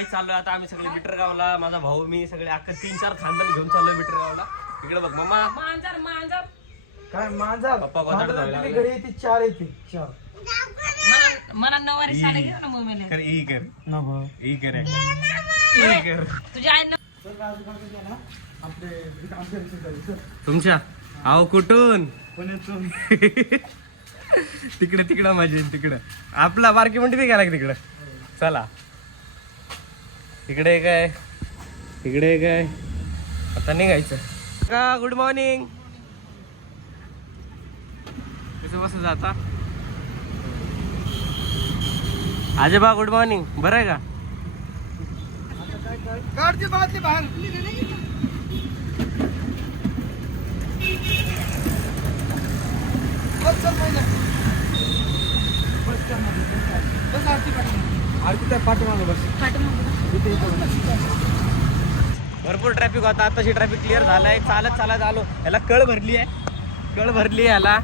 काय चाललोय आता आम्ही सगळे बिटरगावला माझा भाऊ मी सगळे अख्खा तीन चार खानदान घेऊन चाललोय बिटरगावला इकडे बघ मम्मा मांजर मांजर. काय माझा पप्पा लागले. घरी येते? चार येते. चार. मला मला नऊवारी साडी घे ना मम्मीला कर ई कर. नको. ई कर. ई कर. तुझ्या आईनं आपले इथं आमच्या इथे जाऊ. चल. तुमच्या? अहो कुठून? पुण्यातून तिकडे तिकडं माझी तिकडं. आपला बारकी म्हणते गेला की तिकडं. चला. इकडे काय? इकडे काय? आता निघायचं. का गुड मॉर्निंग कसं बस जाता आजोबा गुड मॉर्निंग बरं आहे का? बाहेर भरपूर ट्रॅफिक होता. आताशी ट्रॅफिक क्लिअर झालाय. चालत चालत आलो. याला कळ भरली आहे. कळ भरली आहे याला.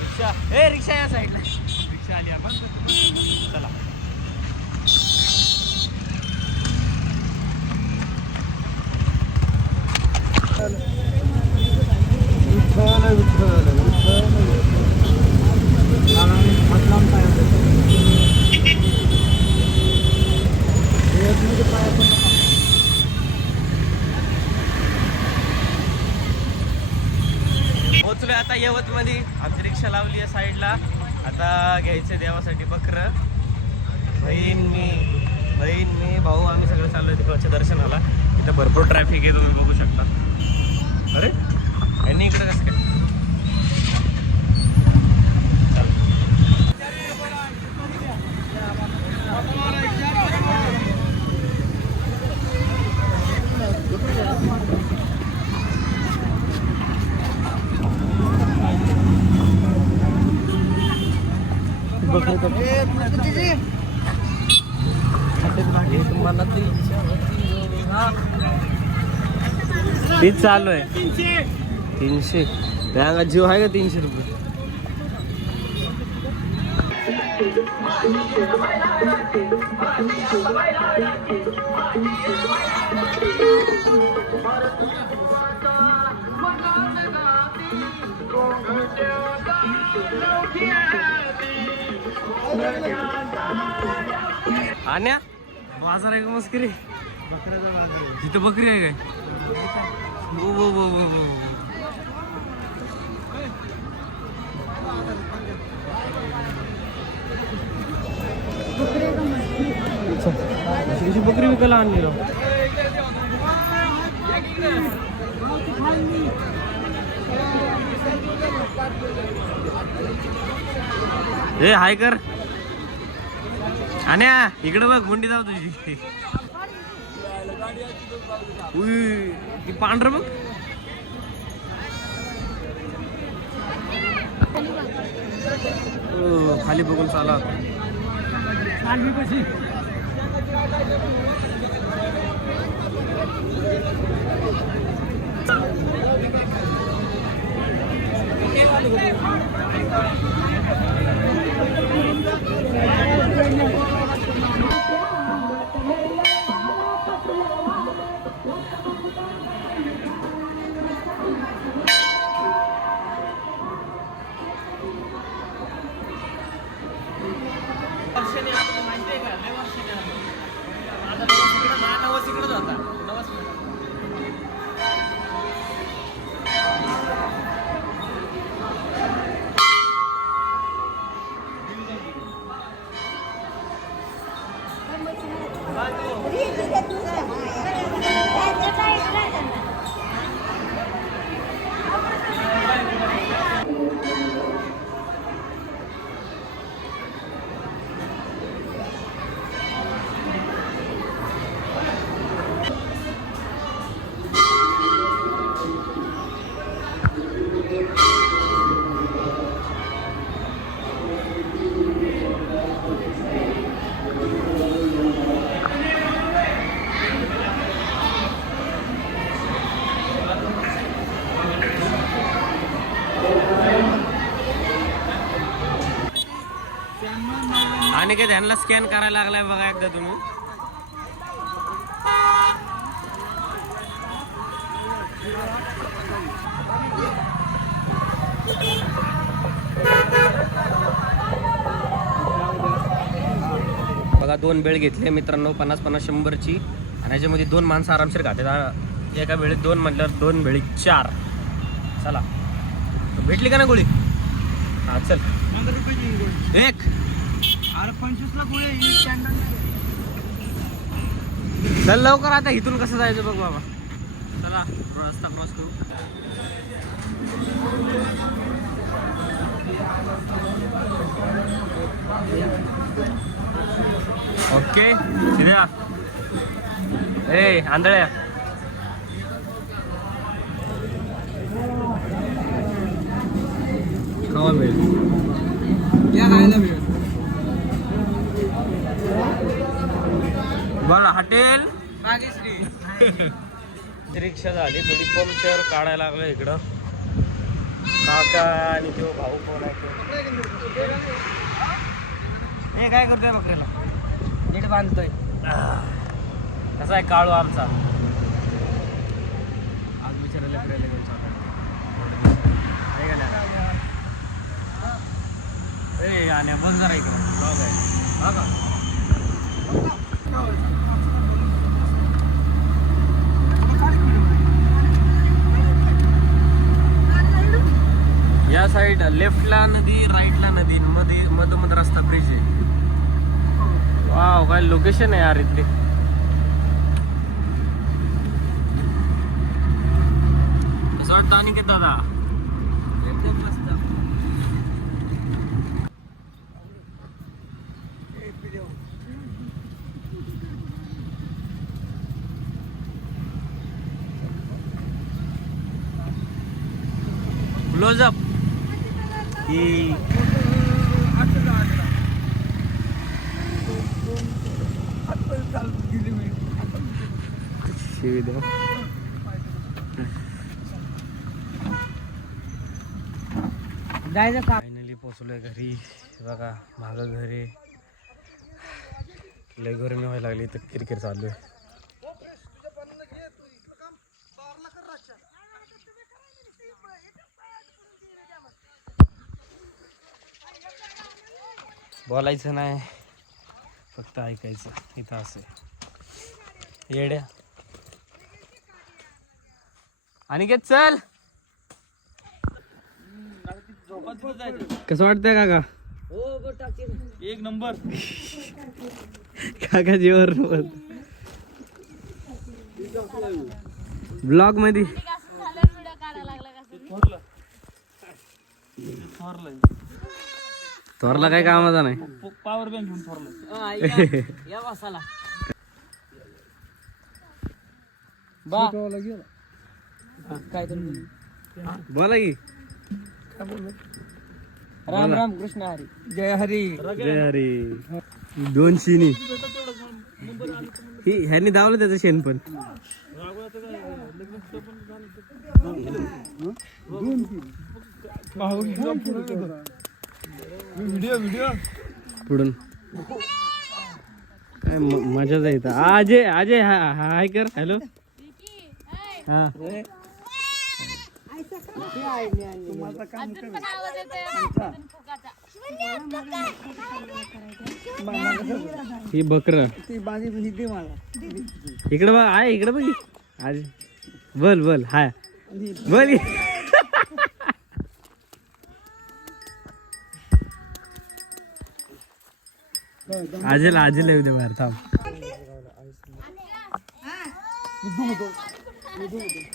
रिक्षा. ए रिक्षा या साईडला रिक्षा आली आपण. चला. विठ्ठल विठ्ठल विठ्ठल नानाने हात लावून पाया पडले. हे अजून पाया पडलं का? पोहोचलोयमध्ये आमची रिक्षा लावली आहे साईडला. आता घ्यायचं देवासाठी बकर. बहीण मी बहीण मी भाऊ आम्ही सगळं चाललोय तिकडच्या दर्शनाला. इथं भरपूर ट्रॅफिक आहे तुम्ही बघू शकता. अरे यांनी इकडे कसं काय? तीच चालू आहे. तीनशे. त्या जीव आहे का तीनशे रुपये? आण्या बाजार आहे का मस्करी? बकऱ्याचा तिथं बकरी आहे काय? हो बकरी विकायला आणली राव हाय कर. आणि इकडे बघ मुंडी जाऊ तुझी. उई, ती मग बघ. ओ, खाली बघून चाला. होता चालवी आणि काय त्यांना स्कॅन करायला लागलाय बघा एकदा तुम्ही. बघा दोन बेळ घेतले मित्रांनो पन्नास पन्नास शंभरची. आणि याच्यामध्ये दोन माणसं आरामशीर खातात एका वेळी दोन म्हटल्यावर दोन वेळी चार. चला. भेटली का ना गोळी? हा चल. एक. अरे पंचवीसला गोळी ही. चल लवकर आता इथून कसं जायचं बघ बाबा. चला रस्ता क्रॉस करू. ओके इथे या. ए आंधळ्या. खावा मिळेल. या खायला मिळेल बोला हॉटेल. रिक्षा झाली थोडी पंक्चर काढायला लागलं इकडं. काका आणि तो भाऊ कोण आहे. हे काय करतोय बकऱ्याला? नीट बांधतोय. कसा आहे काळू आमचा? आज विचारायला फिरायला? ए आणि बघ जरा इकडं. ब्लॉग आहे. हा का? साईड लेफ्टला नदी राईटला नदी मध्ये मधोमध रस्ता ब्रिज आहे. वाव काय लोकेशन आहे यार इथली. असं वाटतं आणि की दादा? एकदम क्लोजअप की शिवी जायचं का फायनली पोचलोय घरी. बघा मागं घरी. लय गरमी व्हायला लागली तर किरकिर चालू आहे. बोलायचं नाही. फक्त ऐकायचं. इथं असं. येड्या. आणि घे चल. कसं वाटतंय काका? एक नंबर. काका जीवर ब्लॉगमध्ये. थोरला काय कामाचा नाही. पॉवर बँक घेऊन थोरलं. या बसाला. बा. काय बोला की. राम राम कृष्ण हरी. जय हरी. जय हरी. दोन शिनी. ही ह्यांनी दावलं त्याचं शेण पण. व्हिडिओ व्हिडिओ पुढून. काय म- मजाच आहे इथं. अजय अजय हाय कर. हॅलो. हा. ही बकर. इकडे बघ आहे इकडे बघ. आज. बोल बोल हाय. बोल. आजेल आजेल येऊ दे बाहेर थांब.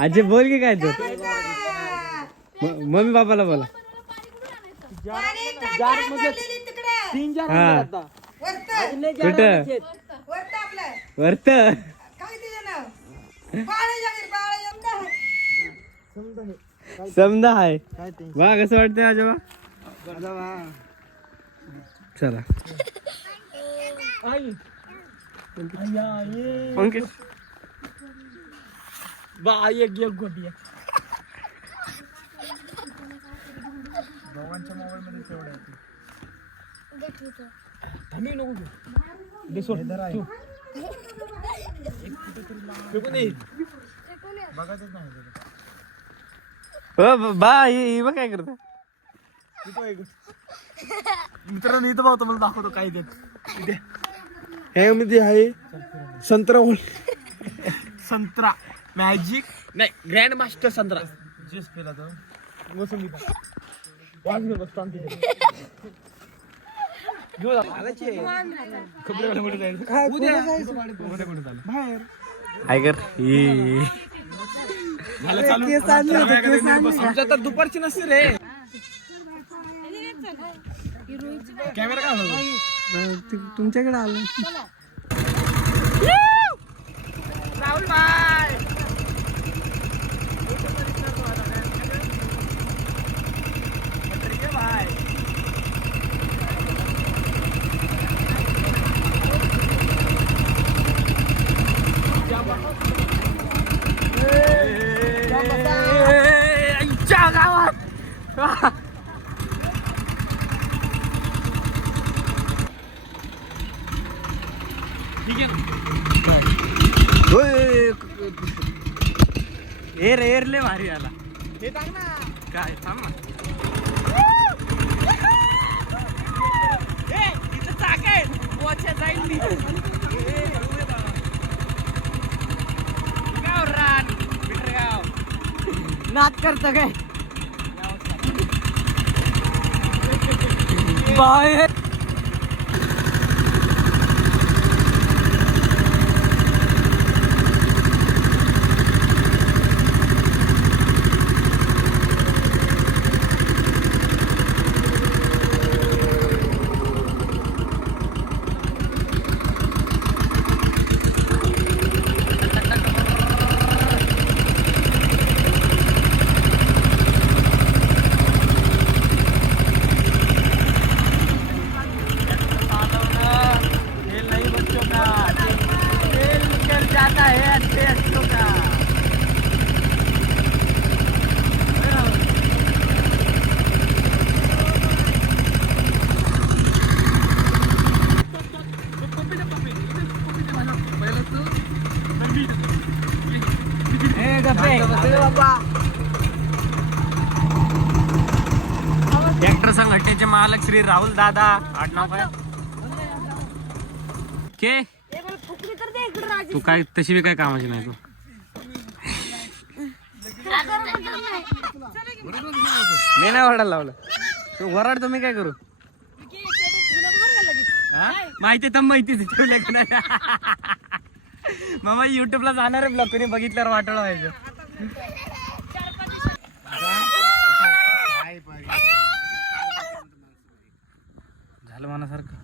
आजे बोल की काय तू? मम्मी बाबाला बोला. जार कुठं? वरत. समजा हाय. वा कसं वाटतंय आजोबा? चला. आई अय्या, ये. पंकज बा एक एक गोटी आहे. भावांच्या मोबाईल मध्ये तेवढे थांबी नको घेऊ. दे सोड. ठेव. फेकून दे. बघायचंच नाही त्याचं. हो बा ही ही बघ काय करत मित्रांनो इथं पाहतो मला दाखवतो काय देत इथे हे मध्ये आहे संत्रा ओल संत्रा. मॅजिक नाही ग्रँड मास्टर संत्रा. ज्यूस पिला तो. मोसंबी. बसतो आमच्या तर दुपारची नसते रे. कॅमेरा काय? तुमच्याकडे आलं. राहुल बाय भारी आला हे टाक ना. काय थांब ना. ए, इथं चाक आहे. पोछ्या जाईल नी. ए, उभे बाबा. गाव रान, पिटरगाव. नाच करत काय बाय खेल नहीं बच्चों का खेल निकल जाता है अच्छे अच्छों का ट्रॅक्टर संघटनेचे मालक श्री राहुल दादा. आडनाव काय के? तू काय तशी बी काय कामाची नाही तू. मी नाही ओरडायला लावलं. तू वराड मी काय करू? हा? माहिती तर माहिती आहे, की नाही? मामा युट्यूबला जाणार आहे ब्लॉग कोणी बघितल्यावर वाटलं व्हायचं झालं मनासारखं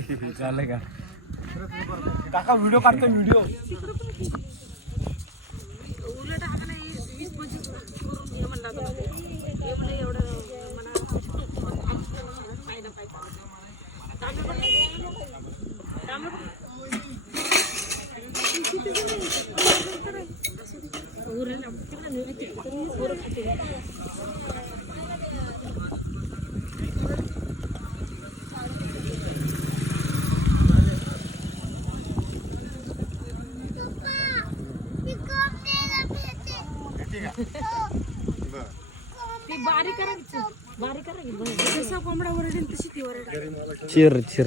झालं का काका व्हिडिओ काढतो व्हिडिओ Thank you. जसा कोंबडा ओरडेल तशी ती ओरड चिर चिर.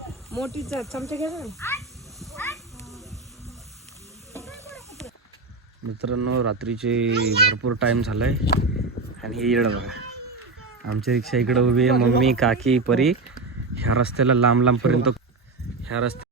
मोठी चमचा घ्या ना. मित्रांनो रात्रीचे भरपूर टाइम झालाय. आणि हे इकडं बघा. आमची रिक्षा इकडं उभी आहे. मम्मी काकी परी. ह्या रस्त्याला लांब लांबपर्यंत ह्या रस्त्या